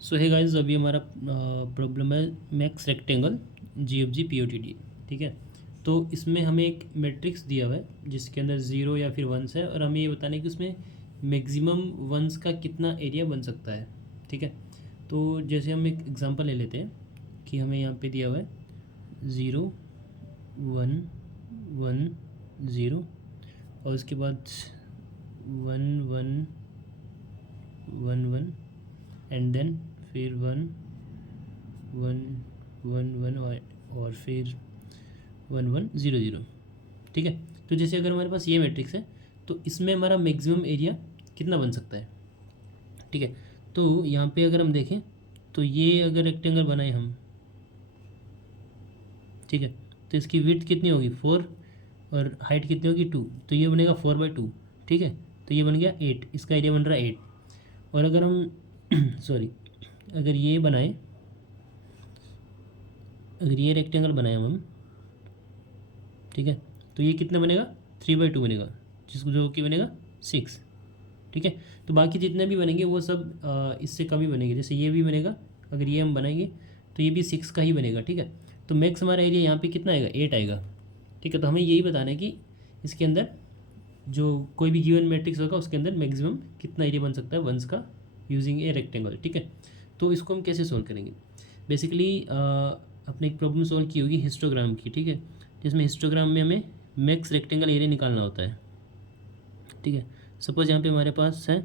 सो है गाइस, अभी हमारा प्रॉब्लम है मैक्स रेक्टेंगल जीएफजी पीओटीडी। ठीक है, तो इसमें हमें एक मैट्रिक्स दिया हुआ है जिसके अंदर ज़ीरो या फिर वंस है, और हमें ये बताना है कि उसमें मैक्सिमम वंस का कितना एरिया बन सकता है। ठीक है, तो जैसे हम एक एग्जांपल ले लेते हैं कि हमें यहाँ पे दिया हुआ है 0 1 1 0, और उसके बाद 1 1 1 1, एंड देन फिर 1 1 1 1, और फिर 1 1 0 0। ठीक है, तो जैसे अगर हमारे पास ये मैट्रिक्स है तो इसमें हमारा मैक्सिमम एरिया कितना बन सकता है। ठीक है, तो यहाँ पे अगर हम देखें तो ये अगर रेक्टेंगल बनाए हम, ठीक है, तो इसकी विड्थ कितनी होगी 4, और हाइट कितनी होगी 2, तो ये बनेगा 4/2। ठीक है, तो ये बन गया 8, इसका एरिया बन रहा है 8। और अगर हम सॉरी, अगर ये बनाए, अगर ये रेक्टेंगल बनाए हम, ठीक है, तो ये कितना बनेगा 3/2 बनेगा, जिसको जो कि बनेगा 6। ठीक है, तो बाकी जितने भी बनेंगे वो सब इससे कम ही बनेंगे। जैसे ये भी बनेगा, अगर ये हम बनाएंगे तो ये भी 6 का ही बनेगा। ठीक है, तो मैक्स हमारा एरिया यहाँ पे कितना आएगा 8 आएगा। ठीक है, तो हमें यही बताना है कि इसके अंदर जो कोई भी गिवन मैट्रिक्स होगा उसके अंदर मैक्सिमम कितना एरिया बन सकता है वंस का यूजिंग ए रेक्टेंगल। ठीक है, तो इसको हम कैसे सॉल्व करेंगे। बेसिकली अपने एक प्रॉब्लम सॉल्व की होगी हिस्टोग्राम की। ठीक है, जिसमें हिस्टोग्राम में हमें मैक्स रेक्टेंगल एरिया निकालना होता है। ठीक है, सपोज यहाँ पे हमारे पास है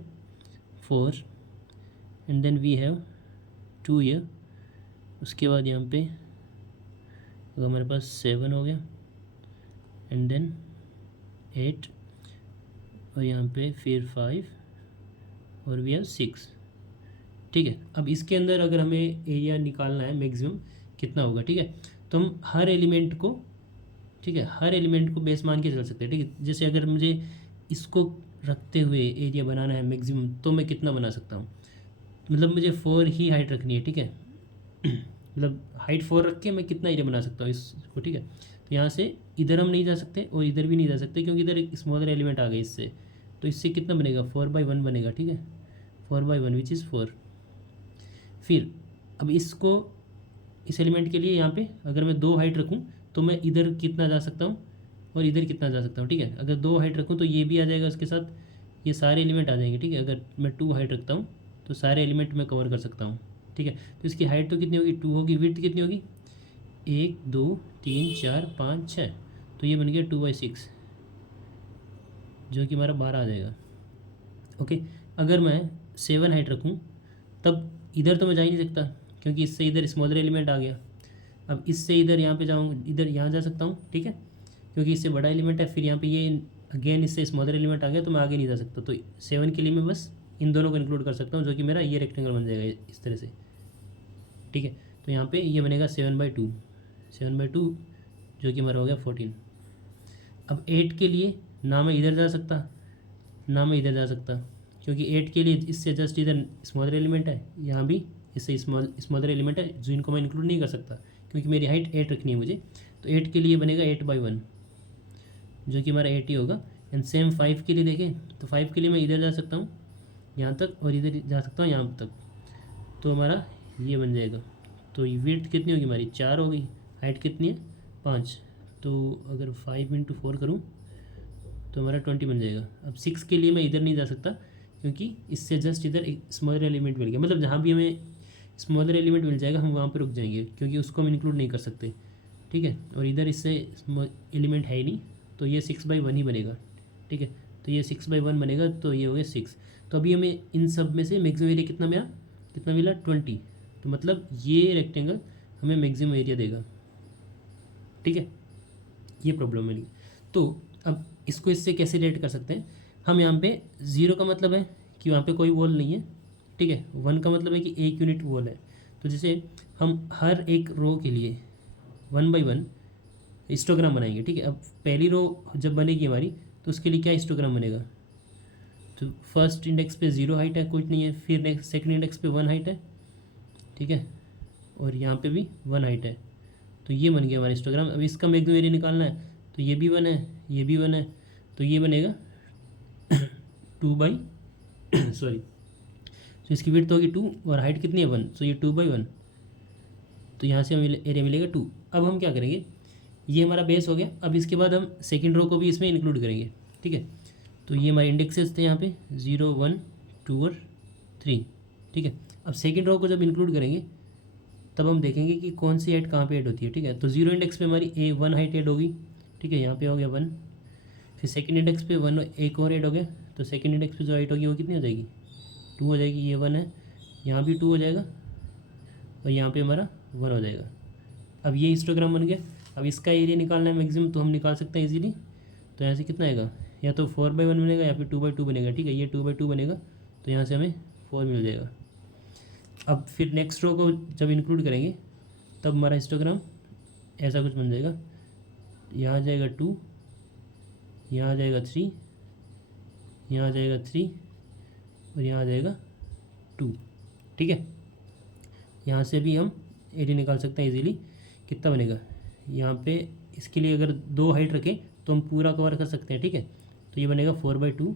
4, and then we have 2 year. उसके बाद यहाँ पे अगर हमारे पास 7 हो गया, एंड देन 8, और यहाँ पे फिर 5, और वी हैव 6। ठीक है, अब इसके अंदर अगर हमें एरिया निकालना है मैक्सिमम कितना होगा। ठीक है, तो हम हर एलिमेंट को, ठीक है, हर एलिमेंट को बेस मान के चल सकते हैं। ठीक है, जैसे अगर मुझे इसको रखते हुए एरिया बनाना है मैक्सिमम, तो मैं कितना बना सकता हूँ। मतलब मुझे 4 ही हाइट रखनी है। ठीक है, मतलब हाइट 4 रख के मैं कितना एरिया बना सकता हूँ इसको। ठीक है, तो यहाँ से इधर हम नहीं जा सकते और इधर भी नहीं जा सकते, क्योंकि इधर एक स्मॉलर एलिमेंट आ गया इससे। तो इससे कितना बनेगा 4/1 बनेगा। ठीक है, 4/1 विच इज़ 4। फिर अब इसको, इस एलिमेंट के लिए यहाँ पे अगर मैं 2 हाइट रखूँ तो मैं इधर कितना जा सकता हूँ और इधर कितना जा सकता हूँ। ठीक है, अगर 2 हाइट रखूँ तो ये भी आ जाएगा, उसके साथ ये सारे एलिमेंट आ जाएंगे। ठीक है, अगर मैं 2 हाइट रखता हूँ तो सारे एलिमेंट मैं कवर कर सकता हूँ। ठीक है, तो इसकी हाइट तो कितनी होगी 2 होगी, विड्थ कितनी होगी 1 2 3 4 5 6, तो ये बन गया 2/6, जो कि हमारा 12 आ जाएगा। ओके, अगर मैं 7 हाइट रखूँ तब इधर तो मैं जा ही नहीं सकता, क्योंकि इससे इधर स्मॉलर एलिमेंट आ गया। अब इससे इधर यहाँ पे जाऊँ, इधर यहाँ जा सकता हूँ। ठीक है, क्योंकि इससे बड़ा एलिमेंट है, फिर यहाँ पे ये अगेन इससे स्मॉलर एलिमेंट आ गया, तो मैं आगे नहीं जा सकता। तो 7 के लिए मैं बस इन दोनों को इंक्लूड कर सकता हूँ, जो कि मेरा ये रेक्टेंगल बन जाएगा इस तरह से। ठीक है, तो यहाँ पे ये बनेगा 7/2, 7/2, जो कि हमारा हो गया 14। अब 8 के लिए ना मैं इधर जा सकता ना मैं इधर जा सकता, क्योंकि 8 के लिए इससे जस्ट इधर स्मॉलर एलिमेंट है, यहाँ भी इससे स्मॉलर एलिमेंट है, जो इनको मैं इंक्लूड नहीं कर सकता, क्योंकि मेरी हाइट 8 रखनी है मुझे। तो 8 के लिए बनेगा 8/1, जो कि हमारा 8 ही होगा। एंड सेम 5 के लिए देखें तो 5 के लिए मैं इधर जा सकता हूँ यहाँ तक, और इधर जा सकता हूँ यहाँ तक, तो हमारा ये बन जाएगा। तो ये विड्थ कितनी होगी हमारी 4 हो गई, हाइट कितनी है 5, तो अगर 5 × 4 करूँ तो हमारा 20 बन जाएगा। अब 6 के लिए मैं इधर नहीं जा सकता, क्योंकि इससे जस्ट इधर एक स्मॉलर एलिमेंट मिल गया, मतलब जहाँ भी हमें स्मॉलर एलिमेंट मिल जाएगा हम वहाँ पर रुक जाएंगे, क्योंकि उसको हम इंक्लूड नहीं कर सकते। ठीक है, और इधर इससे एलिमेंट है ही नहीं, तो ये 6/1 ही बनेगा। ठीक है, तो ये 6/1 बनेगा, तो ये हो गया 6। तो अभी हमें इन सब में से मैक्सिमम एरिया कितना मिला 20, तो मतलब ये रेक्टेंगल हमें मैक्सिमम एरिया देगा। ठीक है, ये प्रॉब्लम मिली। तो अब इसको इससे कैसे रिलेट कर सकते हैं हम। यहाँ पे 0 का मतलब है कि वहाँ पे कोई वॉल नहीं है। ठीक है, 1 का मतलब है कि एक यूनिट वॉल है। तो जैसे हम हर एक रो के लिए 1/1 हिस्टोग्राम बनाएंगे। ठीक है, अब पहली रो जब बनेगी हमारी, तो उसके लिए क्या हिस्टोग्राम बनेगा। तो फर्स्ट इंडेक्स पे 0 हाइट है, कुछ नहीं है। फिर नेक्स्ट सेकंड इंडेक्स पे 1 हाइट है। ठीक है, और यहाँ पे भी 1 हाइट है। तो ये बन गया हमारा हिस्टोग्राम। अब इसका मैक्सिमम एरिया निकालना है, तो ये भी 1 है, ये भी 1 है, तो ये बनेगा 2 बाई सॉरी तो इसकी विड्थ होगी 2 और हाइट कितनी है 1, सो ये 2/1, तो यहाँ से हमें एरिया मिलेगा 2। अब हम क्या करेंगे, ये हमारा बेस हो गया। अब इसके बाद हम सेकेंड रो को भी इसमें इंक्लूड करेंगे, ठीक है। तो ये हमारे इंडेक्सेस थे यहाँ पे 0 1 2 और 3, ठीक है। अब सेकेंड रो को जब इंक्लूड करेंगे तब हम देखेंगे कि कौन सी हाइट कहाँ पे ऐड होती है, ठीक है। तो 0 इंडेक्स पे हमारी A1 हाइट ऐड होगी, ठीक है, यहाँ पे हो गया 1। फिर सेकेंड इंडेक्स पे 1 एक और ऐड हो गया, तो सेकेंड इंडेक्स पे जो हाइट होगी वो कितनी हो जाएगी, 2 हो जाएगी। ये 1 है, यहाँ भी 2 हो जाएगा और यहाँ पे हमारा 1 हो जाएगा। अब ये हिस्टोग्राम बन गया। अब इसका एरिया निकालना है मैक्सिमम, तो हम निकाल सकते हैं इजीली। तो यहाँ से कितना आएगा, या तो 4/1 बनेगा या फिर 2/2 बनेगा, ठीक है। ये 2/2 बनेगा, तो यहाँ से हमें 4 मिल जाएगा। अब फिर नेक्स्ट रो को जब इंक्लूड करेंगे तब हमारा हिस्टोग्राम ऐसा कुछ बन जाएगा। यहाँ आ जाएगा 2, यहाँ आ जाएगा 3, यहाँ आ जाएगा 3 और यहाँ आ जाएगा 2, ठीक है। यहाँ से भी हम एरिया निकाल सकते हैं इजीली। कितना बनेगा, यहाँ पे इसके लिए अगर 2 हाइट रखें तो हम पूरा कवर कर सकते हैं, ठीक है। तो ये बनेगा 4/2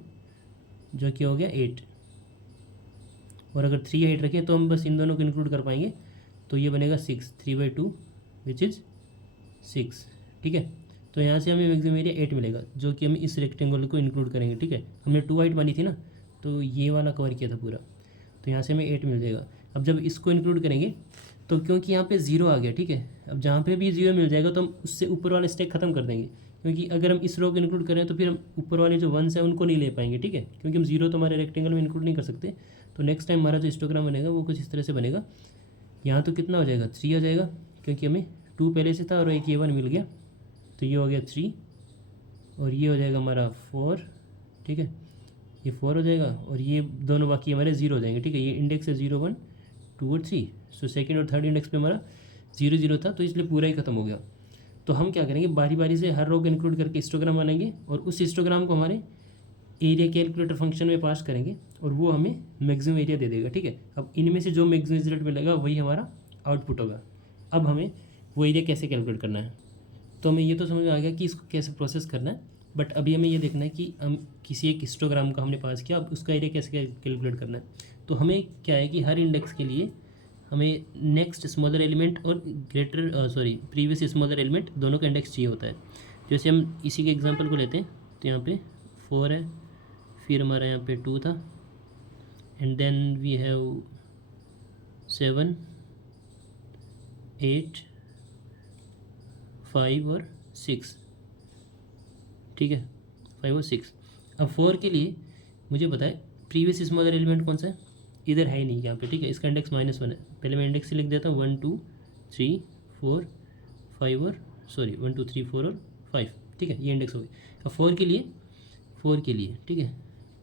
जो कि हो गया 8, और अगर 3 हाइट रखें तो हम बस इन दोनों को इंक्लूड कर पाएंगे, तो ये बनेगा 6, 3/2 विच इज़ 6, ठीक है। तो यहाँ से हमें मैक्सिमम एरिया 8 मिलेगा, जो कि हम इस रेक्टेंगल को इंक्लूड करेंगे, ठीक है। हमने 2 हाइट मानी थी ना, तो ये वाला कवर किया था पूरा, तो यहाँ से हमें 8 मिल जाएगा। अब जब इसको इंक्लूड करेंगे तो क्योंकि यहाँ पे 0 आ गया, ठीक है, अब जहाँ पे भी 0 मिल जाएगा तो हम उससे ऊपर वाले स्टेक खत्म कर देंगे, क्योंकि अगर हम इस रो को इंक्लूड करें तो फिर हम ऊपर वाले जो 1s हैं उनको नहीं ले पाएंगे, ठीक है, क्योंकि हम 0 तो हमारे रेक्टेंगल में इंक्लूड नहीं कर सकते। तो नेक्स्ट टाइम हमारा जो हिस्टोग्राम बनेगा वो कुछ इस तरह से बनेगा। यहाँ तो कितना हो जाएगा, 3 हो जाएगा, क्योंकि हमें 2 पहले से था और एक ये 1 मिल गया, तो ये हो गया 3 और ये हो जाएगा हमारा 4, ठीक है, ये 4 हो जाएगा और ये दोनों बाकी हमारे 0 हो जाएंगे, ठीक है। ये इंडेक्स है 0 1 2 और 3, सो सेकेंड और थर्ड इंडेक्स पे हमारा 0 0 था, तो इसलिए पूरा ही खत्म हो गया। तो हम क्या करेंगे, बारी बारी से हर रो को इंक्लूड करके हिस्टोग्राम बनाएंगे और उस हिस्टोग्राम को हमारे एरिया कैलकुलेटर फंक्शन में पास करेंगे और वो हमें मैक्सिमम एरिया दे देगा, ठीक है। अब इनमें से जो मैक्सिमम रिजल्ट मिलेगा वही हमारा आउटपुट होगा। अब हमें वो एरिया कैसे कैलकुलेट करना है, तो हमें ये तो समझ में आ गया कि इसको कैसे प्रोसेस करना है, बट अभी हमें ये देखना है कि हम किसी एक हिस्टोग्राम का हमने पास किया, अब उसका एरिया कैसे कैलकुलेट करना है। तो हमें क्या है कि हर इंडेक्स के लिए हमें नेक्स्ट स्मॉलर एलिमेंट और प्रीवियस स्मॉलर एलिमेंट दोनों का इंडेक्स चाहिए होता है। जैसे हम इसी के एग्जांपल को लेते हैं, तो यहाँ पे 4 है, फिर हमारा यहाँ पे 2 था, एंड देन वी हैव 7 8 5 और 6, ठीक है, 5 और 6। अब 4 के लिए मुझे बताए प्रीवियस स्मॉलर एलिमेंट कौन सा है, इधर है ही नहीं यहाँ पे, ठीक है, इसका इंडेक्स -1 है। पहले मैं इंडेक्स से लिख देता हूँ 1 2 3 4 5 और 1 2 3 4 और 5, ठीक है, ये इंडेक्स हो गई। अब 4 के लिए ठीक है,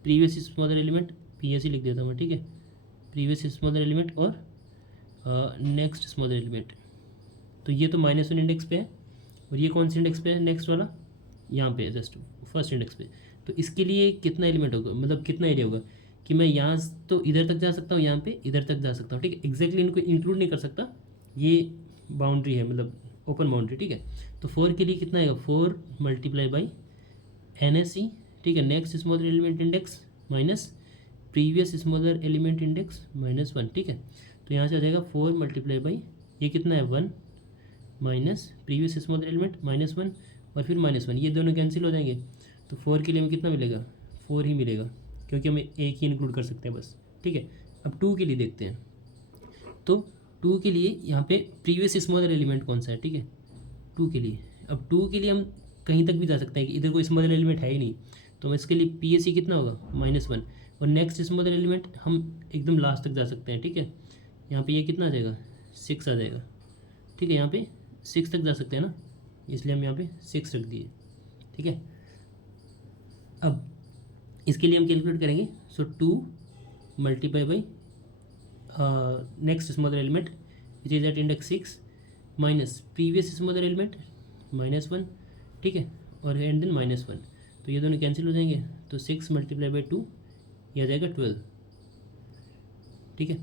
प्रीवियस स्मॉलर एलिमेंट PS ही लिख देता हूँ मैं, ठीक है, प्रीवियस स्मॉलर एलिमेंट और नेक्स्ट स्मॉलर एलिमेंट। तो ये तो -1 इंडेक्स पे है और ये कौन से इंडेक्स पे है, नेक्स्ट वाला यहाँ पे है, जस्ट फर्स्ट इंडेक्स पे। तो इसके लिए कितना एलिमेंट होगा, मतलब कितना एरिया होगा कि मैं यहाँ तो इधर तक जा सकता हूँ, यहाँ पे इधर तक जा सकता हूँ, ठीक है। एग्जैक्टली इनको इंक्लूड नहीं कर सकता, ये बाउंड्री है, मतलब ओपन बाउंड्री, ठीक है। तो 4 के लिए कितना आएगा, 4 × NSE, ठीक है, next smaller element index minus previous smaller element index -1, ठीक है। तो यहाँ से आ जाएगा 4 × ये कितना है 1 माइनस प्रीवियस स्मॉलर एलिमेंट -1 और फिर -1, ये दोनों कैंसिल हो जाएंगे। तो 4 के लिए हमें कितना मिलेगा, 4 ही मिलेगा, क्योंकि हमें एक ही इंक्लूड कर सकते हैं बस, ठीक है। अब 2 के लिए देखते हैं, तो 2 के लिए यहाँ पे प्रीवियस स्मॉलर एलिमेंट कौन सा है, ठीक है, 2 के लिए। अब 2 के लिए हम कहीं तक भी जा सकते हैं कि इधर कोई स्मॉलर एलिमेंट है ही नहीं, तो हम इसके लिए PSE कितना होगा -1 और नेक्स्ट स्मॉलर एलिमेंट हम एकदम लास्ट तक जा सकते हैं, ठीक है। यहाँ पे ये कितना आ जाएगा, 6 आ जाएगा, ठीक है, यहाँ पे 6 तक जा सकते हैं ना, इसलिए हम यहाँ पे 6 रख दिए, ठीक है। अब इसके लिए हम कैलकुलेट करेंगे, so 2 × next smaller element which is at index 6 minus previous smaller element -1, ठीक है, और एंड देन -1, तो ये दोनों कैंसिल हो जाएंगे। तो 6 × 2 ये आ जाएगा 12, ठीक है।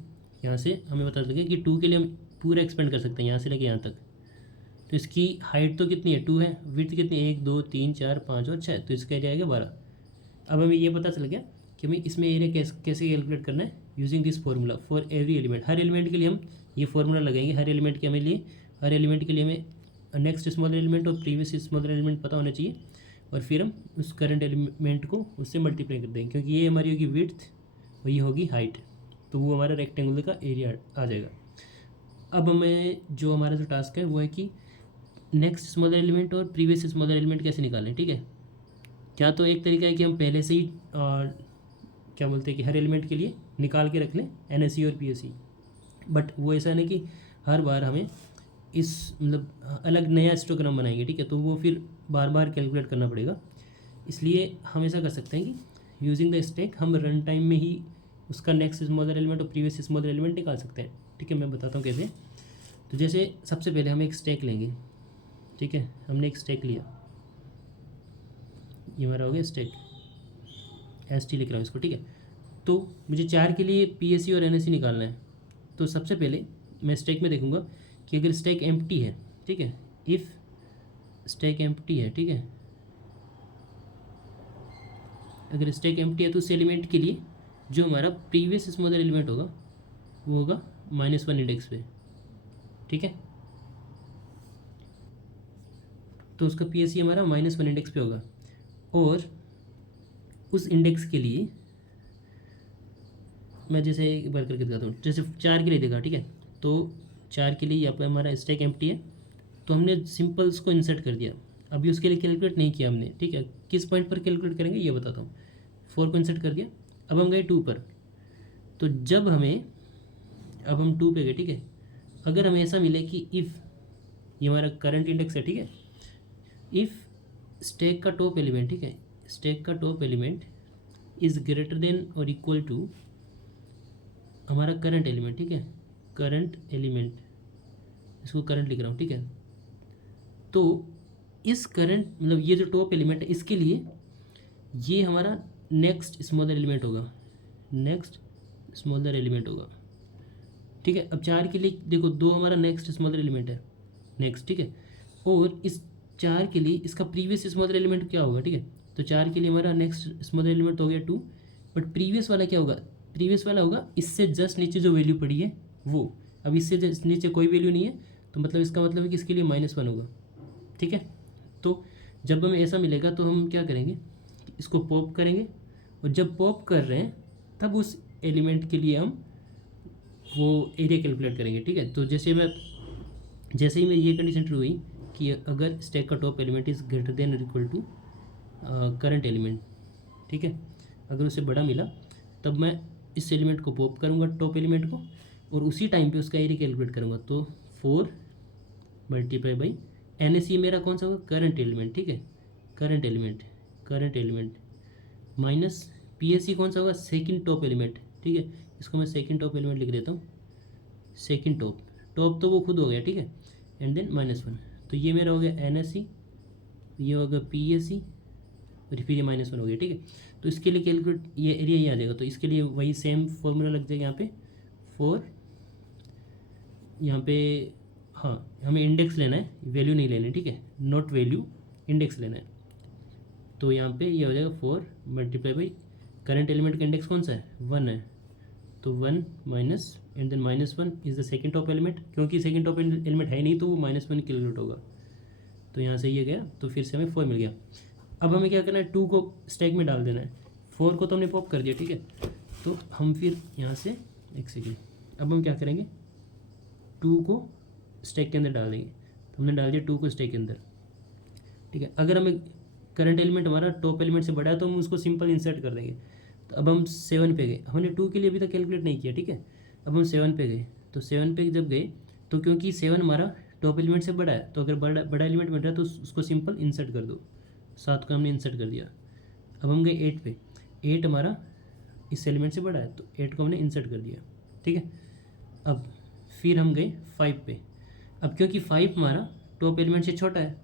यहाँ से हमें पता लगे कि 2 के लिए हम पूरा एक्सपेंड कर सकते हैं यहाँ से लेके यहाँ तक। तो इसकी हाइट तो कितनी है, 2 है, विड्थ कितनी है, 1 2 3 4 5 और 6, तो इसका एरिया आएगा 12। अब हमें ये पता चल गया कि हमें इसमें एरिया कैसे कैलकुलेट करना है, using this formula for every element, her element के लिए हम ये फार्मूला लगाएंगे। हर एलिमेंट के लिए हर एलिमेंट के लिए हमें नेक्स्ट स्मॉलर एलिमेंट और प्रीवियस स्मॉलर एलिमेंट पता होना चाहिए, और फिर हम उस करंट एलिमेंट को उससे मल्टीप्लाई कर देंगे, क्योंकि ये हमारी होगी विड्थ और ये होगी हाइट, तो वो हमारा रेक्टेंगल का एरिया आ जाएगा। अब हमें जो हमारा जो टास्क है वो है कि नेक्स्ट स्मॉलर एलिमेंट और प्रीवियस स्मॉलर एलिमेंट कैसे निकालें, ठीक है। क्या तो एक तरीका है कि हम पहले से ही क्या बोलते हैं कि हर एलिमेंट के लिए निकाल के रख लें NSE और PSE, बट वो ऐसा नहीं कि हर बार हमें इस मतलब अलग नया हिस्टोग्राम बनाएंगे, ठीक है, तो वो फिर बार बार कैलकुलेट करना पड़ेगा। इसलिए हम ऐसा कर सकते हैं कि यूजिंग द स्टैक हम रन टाइम में ही उसका नेक्स्ट स्मॉलर एलिमेंट और प्रीवियस स्मॉलर एलिमेंट निकाल सकते हैं, ठीक है। मैं बताता हूँ कैसे। तो जैसे सबसे पहले हम एक स्टैक लेंगे, ठीक है, हमने एक स्टैक लिया, ये हमारा हो गया स्टैक, ST लिख रहा हूँ इसको, ठीक है। तो मुझे 4 के लिए PSE और NSE निकालना है। तो सबसे पहले मैं स्टैक में देखूंगा कि अगर स्टैक एम्प्टी है, ठीक है, इफ़ स्टैक एम्प्टी है, ठीक है, अगर स्टैक एम्प्टी है तो उस एलिमेंट के लिए जो हमारा प्रीवियस स्मॉलर एलिमेंट होगा वो होगा -1 इंडेक्स पे, ठीक है। तो उसका PSE हमारा -1 इंडेक्स पे होगा, और उस इंडेक्स के लिए मैं जैसे एक बार करके दिखाता हूँ। जैसे 4 के लिए देखा, ठीक है, तो 4 के लिए यहाँ पर हमारा स्टैक एम्प्टी है, तो हमने सिंपल्स को इंसर्ट कर दिया। अभी उसके लिए कैलकुलेट नहीं किया हमने, ठीक है। किस पॉइंट पर कैलकुलेट करेंगे ये बताता हूँ। 4 को इंसर्ट कर दिया, अब हम गए 2 पर। तो जब हमें, अब हम 2 पे गए, ठीक है, अगर हमें ऐसा मिले कि इफ़ ये हमारा करंट इंडेक्स है, ठीक है, इफ़ स्टैक का टॉप एलिमेंट, ठीक है, स्टैक का top element is greater than और इक्वल टू हमारा करंट एलिमेंट, ठीक है, करंट एलिमेंट, इसको करंट लिख रहा हूँ, ठीक है। तो इस करंट मतलब ये जो टॉप एलिमेंट है इसके लिए ये हमारा नेक्स्ट स्मॉलर एलिमेंट होगा, नेक्स्ट स्मॉलर एलिमेंट होगा, ठीक है। अब 4 के लिए देखो 2 हमारा नेक्स्ट स्मॉलर एलिमेंट है, नेक्स्ट, ठीक है, और इस 4 के लिए इसका प्रीवियस स्मॉलर एलिमेंट क्या होगा, ठीक है। तो 4 के लिए हमारा नेक्स्ट स्मॉलर एलिमेंट हो गया 2, बट प्रीवियस वाला क्या होगा, प्रीवियस वाला होगा इससे जस्ट नीचे जो वैल्यू पड़ी है वो। अब इससे नीचे कोई वैल्यू नहीं है, तो मतलब इसका मतलब है कि इसके लिए -1 होगा, ठीक है। तो जब हमें ऐसा मिलेगा तो हम क्या करेंगे, इसको पॉप करेंगे, और जब पॉप कर रहे हैं तब उस एलिमेंट के लिए हम वो एरिया कैलकुलेट करेंगे, ठीक है। तो जैसे ही मैं ये कंडीशन ट्रू हुई कि अगर स्टैक का top element is greater than और इक्वल टू करंट एलिमेंट, ठीक है, अगर उससे बड़ा मिला तब मैं इस एलिमेंट को पॉप करूँगा, टॉप एलिमेंट को, और उसी टाइम पे उसका एरिया कैलकुलेट करूँगा। तो 4 मल्टीप्लाई बाई NSE मेरा कौन सा होगा, करंट एलिमेंट, ठीक है, करंट एलिमेंट माइनस PSE कौन सा होगा, सेकंड टॉप एलिमेंट, ठीक है, इसको मैं सेकंड टॉप एलिमेंट लिख देता हूँ, सेकंड टॉप तो वो खुद हो गया, ठीक है, एंड देन -1। तो ये मेरा हो गया NSE, ये होगा PSE, और फिर ये -1 हो गया, ठीक है। तो इसके लिए कैलकुलेट ये एरिया ही आ जाएगा, तो इसके लिए वही सेम फॉर्मूला लग जाएगा यहाँ पे 4, यहाँ पे हाँ हमें इंडेक्स लेना है, वैल्यू नहीं लेनी, ठीक है, नॉट वैल्यू, इंडेक्स लेना है। तो यहाँ पे ये हो जाएगा 4 मल्टीप्लाई बाई करंट एलिमेंट का इंडेक्स कौन सा है, 1 है, तो 1 minus and then -1 is the second top element, क्योंकि सेकंड टॉप एलिमेंट है नहीं तो वो -1 कैलकुलेट होगा। तो यहाँ से ये गया, तो फिर से हमें 4 मिल गया। अब हमें क्या करना है, 2 को स्टैक में डाल देना है, 4 को तो हमने पॉप कर दिया, ठीक है। तो हम फिर यहाँ से एक सेकेंड, अब हम क्या करेंगे, 2 को स्टैक के अंदर डाल देंगे। तो हमने डाल दिया 2 को स्टैक के अंदर, ठीक है। अगर हमें करंट एलिमेंट हमारा टॉप एलिमेंट से बड़ा है तो हम उसको सिंपल इंसर्ट कर देंगे। तो अब हम 7 पे गए, हमने 2 के लिए अभी तक कैलकुलेट नहीं किया, ठीक है। अब हम 7 पे गए, तो 7 पे जब गए तो क्योंकि 7 हमारा टॉप एलिमेंट से बड़ा है, तो अगर बड़ा एलिमेंट बन रहा है तो उसको सिंपल इंसर्ट कर दो। 7 को हमने इंसर्ट कर दिया। अब हम गए 8 पे, 8 हमारा इस एलिमेंट से बड़ा है, तो 8 को हमने इंसर्ट कर दिया, ठीक है। अब फिर हम गए 5 पे। अब क्योंकि 5 हमारा टॉप एलिमेंट से छोटा है,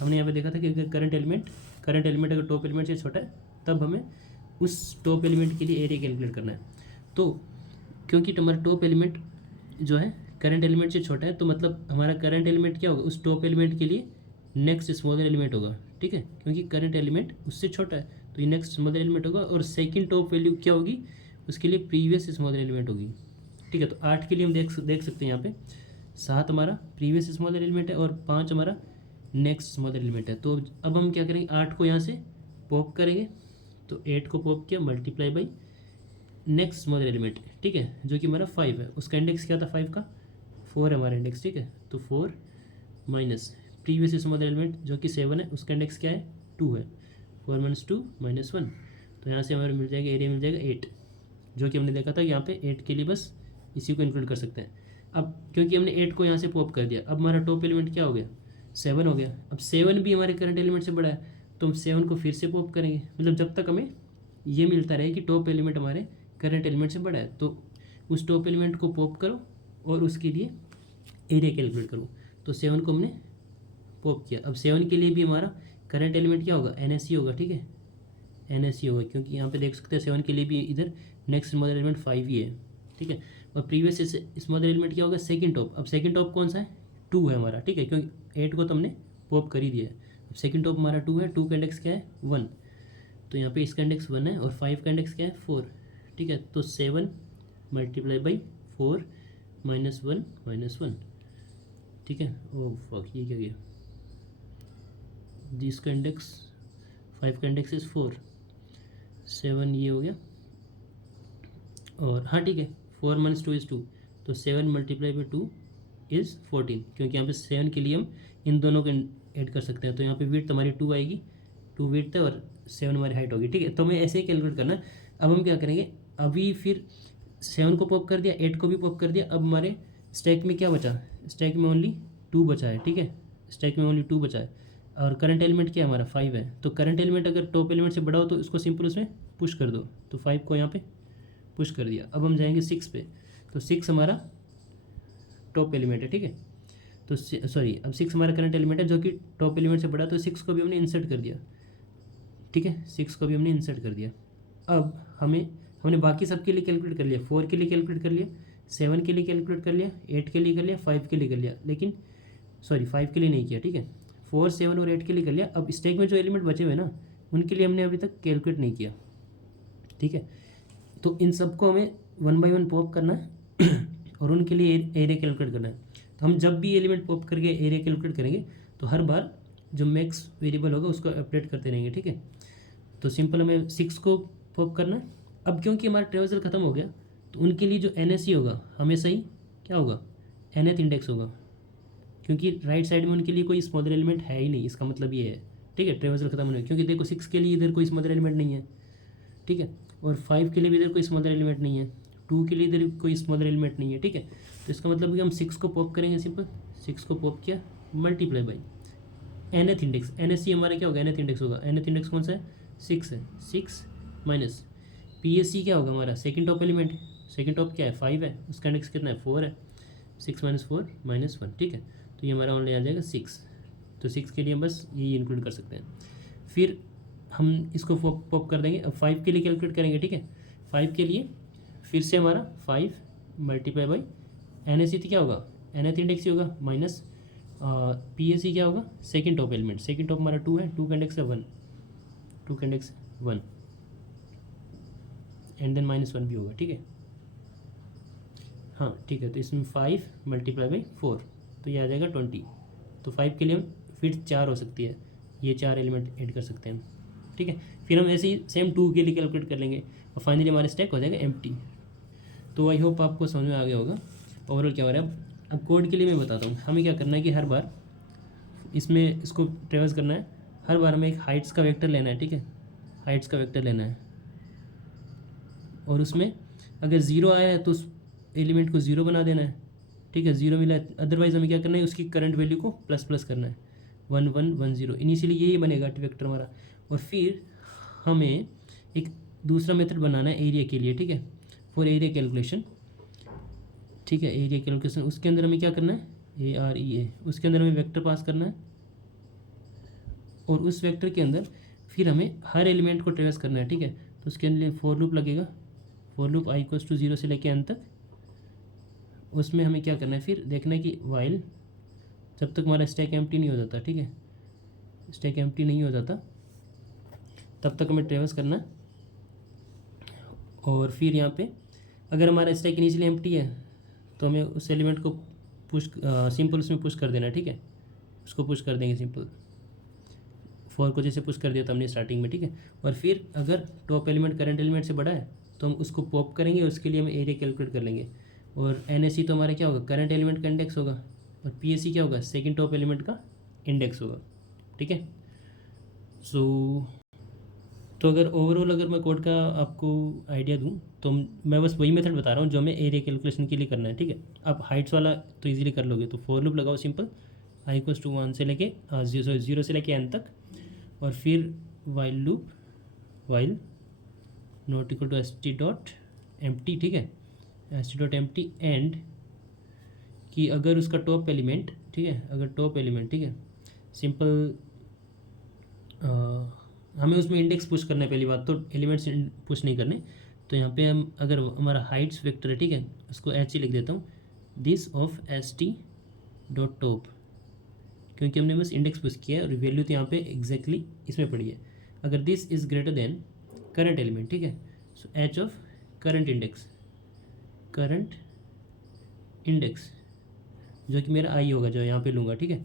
हमने यहाँ पे देखा था कि अगर करंट एलिमेंट अगर टॉप एलिमेंट से छोटा है तब हमें उस टॉप एलिमेंट के लिए एरिया कैलकुलेट करना है। तो क्योंकि हमारा टॉप एलिमेंट जो है करंट एलिमेंट से छोटा है, तो मतलब हमारा करंट एलिमेंट क्या होगा, उस टॉप एलिमेंट के लिए नेक्स्ट स्मॉलर एलिमेंट होगा, ठीक है, क्योंकि करंट एलिमेंट उससे छोटा है तो ये नेक्स्ट स्मॉलर एलिमेंट होगा। और सेकंड टॉप वैल्यू क्या होगी, उसके लिए प्रीवियस स्मॉलर एलिमेंट होगी। ठीक है, तो 8 के लिए हम देख सकते हैं यहाँ पे 7 हमारा प्रीवियस स्मॉलर एलिमेंट है और 5 हमारा नेक्स्ट स्मॉलर एलिमेंट है। तो अब हम क्या करेंगे, 8 को यहाँ से पॉप करेंगे, तो 8 को पॉप किया multiply by next smaller element, ठीक है, जो कि हमारा 5 है। उसका इंडेक्स क्या था 5 का, 4 है हमारा इंडेक्स, ठीक है। तो 4 माइनस प्रीवियस स्मॉलर एलिमेंट जो कि 7 है, उसका इंडेक्स क्या है 2 है, 4 माइनस 2 -1। तो यहाँ से हमारे मिल जाएगा एरिया मिल जाएगा 8, जो कि हमने देखा था यहाँ पे 8 के लिए बस इसी को इंक्लूड कर सकते हैं। अब क्योंकि हमने 8 को यहाँ से पॉप कर दिया, अब हमारा टॉप एलिमेंट क्या हो गया 7 हो गया। अब 7 भी हमारे करंट एलिमेंट से बड़ा है, तो हम 7 को फिर से पॉप करेंगे, मतलब जब तक हमें ये मिलता रहे कि टॉप एलिमेंट हमारे करंट एलिमेंट से बड़ा है, तो उस टॉप एलिमेंट को पॉप करो और उसके लिए एरिया कैलकुलेट करो। तो 7 को हमने पॉप किया। अब 7 के लिए भी हमारा करंट एलिमेंट क्या होगा NSE होगा, ठीक है, NSE होगा, क्योंकि यहाँ पे देख सकते हैं 7 के लिए भी इधर नेक्स्ट स्मॉलर एलिमेंट 5 ही है, ठीक है। और प्रीवियस स्मॉलर एलिमेंट क्या होगा सेकंड टॉप। अब सेकंड टॉप कौन सा है 2 है हमारा, ठीक है, क्योंकि 8 को तो हमने पॉप कर ही दिया है। अब सेकंड टॉप हमारा 2 है, 2 का इंडेक्स क्या है 1, तो यहाँ पे इसका इंडेक्स 1 है और 5 का इंडेक्स क्या है 4, ठीक है। तो 7 मल्टीप्लाई बाई 4 -1, ठीक है। ओह फक, ये क्या गया, जिसका इंडेक्स 5 का इंडेक्स इज़ 4, 7 ये हो गया, और हाँ ठीक है 4 - 2 इज़ 2, तो 7 मल्टीप्लाई बाई 2 इज़ 14, क्योंकि यहाँ पे 7 के लिए हम इन दोनों को ऐड कर सकते हैं। तो यहाँ पे विड्थ हमारी 2 आएगी, 2 विड्थ है और 7 हमारी हाइट होगी, ठीक है। तो हमें ऐसे ही कैलकुलेट करना है। अब हम क्या करेंगे, अभी फिर 7 को पॉप कर दिया, 8 को भी पॉप कर दिया, अब हमारे स्टैक में क्या बचा, स्टैक में ओनली 2 बचा है, ठीक है, स्टैक में ओनली 2 बचा है। और करंट एलिमेंट क्या है हमारा 5 है, तो करंट एलिमेंट अगर टॉप एलिमेंट से बड़ा हो तो इसको सिंपल उसमें पुश कर दो, तो 5 को यहाँ पे पुश कर दिया। अब हम जाएंगे 6 पे, तो 6 हमारा टॉप एलिमेंट है, ठीक है। तो सॉरी, अब 6 हमारा करंट एलिमेंट है जो कि टॉप एलिमेंट से बड़ा, तो 6 को भी हमने इंसर्ट कर दिया, ठीक है, 6 को भी हमने इंसर्ट कर दिया। अब हमने बाकी सब के लिए कैलकुलेट कर लिया, 4 के लिए कैलकुलेट कर लिया, 7 के लिए कैलकुलेट कर लिया, 8 के लिए कर लिया, 5 के लिए कर लिया, लेकिन सॉरी 5 के लिए नहीं किया, ठीक है, 4, 7 और 8 के लिए कर लिया। अब स्टैक में जो एलिमेंट बचे हुए ना उनके लिए हमने अभी तक कैलकुलेट नहीं किया, ठीक है। तो इन सबको हमें 1 बाई 1 पॉप करना है और उनके लिए एरिया कैलकुलेट करना है। तो हम जब भी एलिमेंट पॉप करके एरिया कैलकुलेट करेंगे तो हर बार जो मैक्स वेरिएबल होगा उसको अपडेट करते रहेंगे, ठीक है। तो सिंपल हमें 6 को पॉप करना है। अब क्योंकि हमारा ट्रेवर्सल ख़त्म हो गया तो उनके लिए जो NSE होगा हमेशा ही क्या होगा nth इंडेक्स होगा, क्योंकि राइट साइड में उनके लिए कोई स्मॉलर एलिमेंट है ही नहीं, इसका मतलब ये है, ठीक है, ट्रेवर्सल खत्म होने, क्योंकि देखो 6 के लिए इधर कोई स्मॉलर एलिमेंट नहीं है, ठीक है, और 5 के लिए भी इधर कोई स्मॉलर एलिमेंट नहीं है, 2 के लिए इधर कोई स्मॉलर एलिमेंट नहीं है, ठीक है। तो इसका मतलब कि हम 6 को पॉप करेंगे, सिंपल 6 को पॉप किया multiply by nth index, NSE हमारा क्या होगा nth इंडेक्स होगा, nth इंडेक्स कौन सा है 6 है, 6 माइनस PSE क्या होगा हमारा second top element, second top क्या है 5 है, उसका इंडेक्स कितना है 4 है, 6 - 4 -1, ठीक है। तो ये हमारा ऑनली आ जाएगा 6, तो 6 के लिए हम बस ये इंक्लूड कर सकते हैं। फिर हम इसको पॉप कर देंगे। अब 5 के लिए कैलकुलेट करेंगे, ठीक है, 5 के लिए फिर से हमारा 5 मल्टीप्लाई बाई NSE क्या होगा nth इंडेक्स ही होगा माइनस PSE क्या होगा second top element, second top हमारा 2 है, 2 का इंडेक्स है 1, 2 का इंडेक्स 1 एंड देन -1 भी होगा, ठीक है, हाँ ठीक है। तो इसमें 5 मल्टीप्लाई बाई 4 तो ये आ जाएगा 20। तो 5 के लिए हम फिर 4 हो सकती है, ये 4 एलिमेंट ऐड कर सकते हैं, ठीक है। फिर हम ऐसे ही सेम 2 के लिए कैलकुलेट कर लेंगे और फाइनली हमारा स्टैक हो जाएगा एम्प्टी। तो आई होप आपको समझ में आ गया होगा ओवरऑल क्या हो रहा है। अब कोड के लिए मैं बताता हूँ हमें क्या करना है कि हर बार इसमें इसको ट्रेवर्स करना है, हर बार हमें एक हाइट्स का वेक्टर लेना है, ठीक है, हाइट्स का वेक्टर लेना है और उसमें अगर 0 आया है तो उस एलिमेंट को 0 बना देना है, ठीक है, 0 मिला है, अदरवाइज़ हमें क्या करना है उसकी करंट वैल्यू को प्लस करना है, 1 1 1 0 इनिशियली यही बनेगा वेक्टर हमारा। और फिर हमें एक दूसरा मेथड बनाना है एरिया के लिए, ठीक है, फॉर एरिया कैलकुलेशन, ठीक है, एरिया कैलकुलेशन। उसके अंदर हमें क्या करना है AREA, उसके अंदर हमें वेक्टर पास करना है और उस वेक्टर के अंदर फिर हमें हर एलिमेंट को ट्रेवर्स करना है, ठीक है। तो उसके लिए फॉर लूप लगेगा, फॉर लूप i = 0 से लेके n तक। उसमें हमें क्या करना है फिर देखना है कि वाइल जब तक हमारा स्टैक एम्प्टी नहीं हो जाता, ठीक है, स्टैक एम्प्टी नहीं हो जाता तब तक हमें ट्रेवर्स करना है और फिर यहाँ पे अगर हमारा स्टैक इनिशियली एम्प्टी है तो हमें उस एलिमेंट को पुश सिंपल उसमें पुश कर देना, ठीक है, उसको पुश कर देंगे सिंपल, 4 को जैसे पुश कर दिया था हमने स्टार्टिंग में, ठीक है। और फिर अगर टॉप एलिमेंट करंट एलिमेंट से बड़ा है तो हम उसको पॉप करेंगे और उसके लिए हम एरिया कैलकुलेट कर लेंगे। और एन तो हमारा क्या होगा, करंट एलिमेंट का इंडेक्स होगा, और पी क्या होगा, सेकेंड टॉप एलिमेंट का इंडेक्स होगा, ठीक है। सो तो अगर ओवरऑल अगर मैं कोड का आपको आइडिया दूं तो मैं बस वही मेथड बता रहा हूँ जो हमें एरिया कैलकुलेशन के लिए करना है, ठीक है। आप हाइट्स वाला तो इजीली कर लोगे, तो फॉर लूप लगाओ सिंपल, i = 1 से लेके 0 से लेके n तक, और फिर while loop, while not equal to st.empty, ठीक है, st.empty एंड कि अगर उसका टॉप एलिमेंट, ठीक है, अगर टॉप एलिमेंट, ठीक है, सिंपल हमें उसमें इंडेक्स पुश करना है, पहली बात तो एलिमेंट्स पुश नहीं करने। तो यहाँ पे हम अगर हमारा हाइट्स वेक्टर है, ठीक है, उसको एच ही लिख देता हूँ, दिस ऑफ st.top, क्योंकि हमने बस इंडेक्स पुश किया है और वैल्यू तो यहाँ पे एग्जैक्टली इसमें पड़ी है। अगर this is greater than current element, ठीक है, so H of current index, current index जो कि मेरा आई होगा, जो यहाँ पे लूँगा, ठीक है।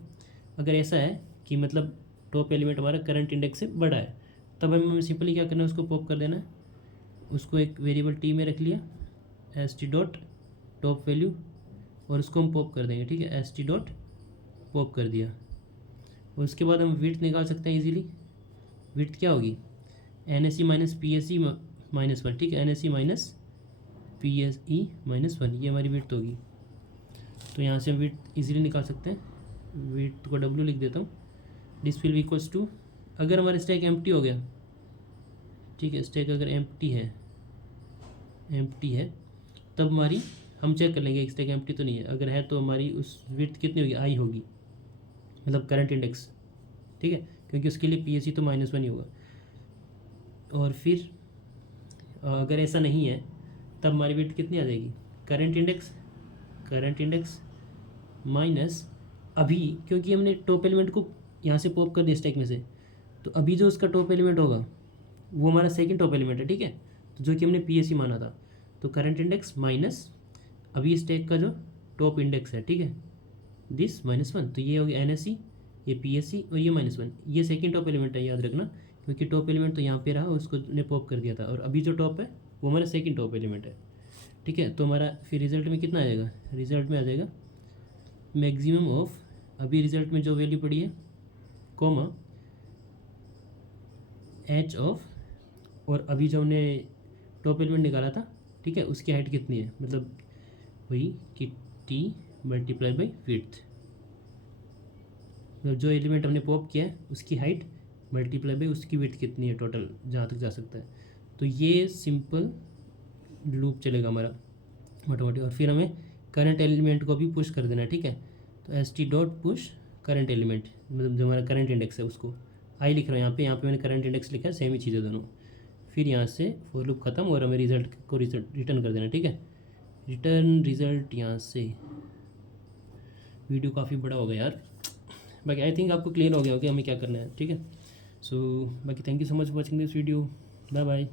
अगर ऐसा है कि मतलब टॉप एलिमेंट हमारा करंट इंडेक्स से बड़ा है, तब हमें सिंपली क्या करना है, उसको पॉप कर देना है, उसको एक वेरिएबल टी में रख लिया, st.top वैल्यू, और उसको हम पॉप कर देंगे, ठीक है, st.pop कर दिया। और उसके बाद हम विड्थ निकाल सकते हैं इजीली। विड्थ क्या होगी, NSE माइनस PSE माइनस 1, ठीक है, NSE माइनस PSE माइनस 1, ये हमारी विड्थ होगी। तो यहाँ से हम विड्थ इजीली निकाल सकते हैं, विड्थ को W लिख देता हूँ, this will be equals to, अगर हमारा स्टैक एम्प्टी हो गया, ठीक है, स्टैक अगर एम्प्टी है तब हमारी, हम चेक कर लेंगे स्टैक एम्प्टी तो नहीं है, अगर है तो हमारी उस विड्थ कितनी होगी, आई होगी, मतलब करंट इंडेक्स, ठीक है, क्योंकि उसके लिए PSE तो -1 ही होगा। और फिर अगर ऐसा नहीं है तब हमारी विड्थ कितनी आ जाएगी, करंट इंडेक्स माइनस, अभी क्योंकि हमने टॉप एलिमेंट को यहाँ से पॉप कर दिया स्टैक में से, तो अभी जो उसका टॉप एलिमेंट होगा वो हमारा सेकंड टॉप एलिमेंट है, ठीक है, तो जो कि हमने PSE माना था, तो करंट इंडेक्स माइनस अभी स्टैक का जो टॉप इंडेक्स है, ठीक है, दिस -1, तो ये हो गया NSE, ये PSE और ये -1, ये सेकंड टॉप एलिमेंट है, याद रखना, क्योंकि टॉप एलिमेंट तो यहाँ पे रहा, उसको ने पॉप कर दिया था, और अभी जो टॉप है वो हमारा सेकंड टॉप एलिमेंट है, ठीक है। तो हमारा फिर रिजल्ट में कितना आ जाएगा, रिजल्ट में आ जाएगा मैक्सिमम ऑफ, अभी रिजल्ट में जो वैल्यू पड़ी है, कॉमा एच ऑफ, और अभी जो हमने टॉप एलिमेंट निकाला था, ठीक है, उसकी हाइट कितनी है, मतलब वही कि T मल्टीप्लाई बाई विड्थ, मतलब जो एलिमेंट हमने पॉप किया है उसकी हाइट मल्टीप्लाई बाई उसकी विड्थ कितनी है टोटल, जहाँ तक जा सकता है। तो ये सिंपल लूप चलेगा हमारा मोटामोटी, और फिर हमें करंट एलिमेंट को भी पुश कर देना है, ठीक है, तो st.push करंट एलिमेंट, मतलब जो हमारा करंट इंडेक्स है उसको आई लिख रहा हूँ यहाँ पे मैंने करंट इंडेक्स लिखा है, सेम ही चीज़ है दोनों। फिर यहाँ से फॉर लूप ख़त्म, और हमें रिजल्ट को रिटर्न कर देना, ठीक है, रिटर्न रिजल्ट यहाँ से। वीडियो काफ़ी बड़ा हो गया यार, बाकी आई थिंक आपको क्लियर हो गया होगा हमें क्या करना है, ठीक है। सो बाकी thank you so much for watching this video, bye bye.